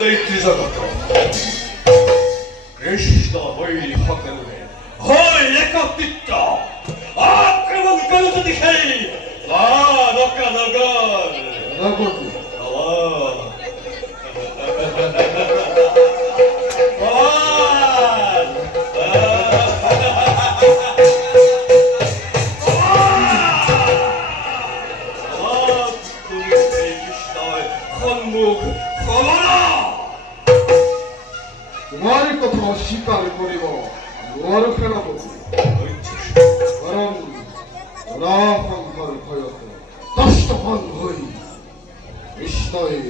ত্রিজগত কৃষ্ণ হই সকলে হয় একত্রিত আক্রমণ করো যদি সেই নগর তোমার কথা অস্বীকার করিব লোয়ার সেনাপতি কারণ রাফাঙ্কর ভয়ত দষ্টপান হই কৃষ্ণই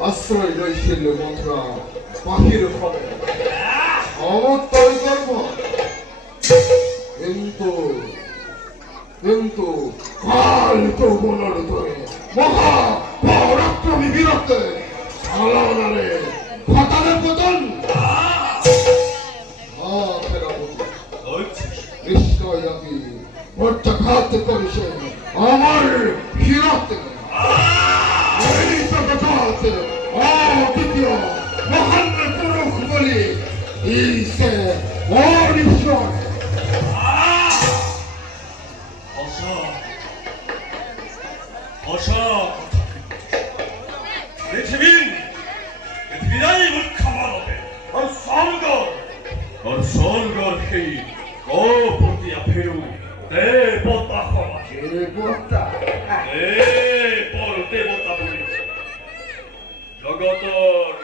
আশ্রয় লইছিল মথুরা বাহির হবে সমর্থন করব কিন্তু কিন্তু কাল তো মনের ধরে মহা পরাক্রমী বীরত্বে সালানারে ফাটালে পতন কৃষ্ণ জাতি ভট্টাঘাত করেছে আমার বীরত্বে এই জগৎ অদ্বিতীয় মহান পুরুষ বলি ইসে অনিশ্বর পৃথিবীরাই মুখ্য মানবে আর স্বর্গর সেই অপতিয়া ফেরু দেবতা হওয়া দেবতা বলি জগতর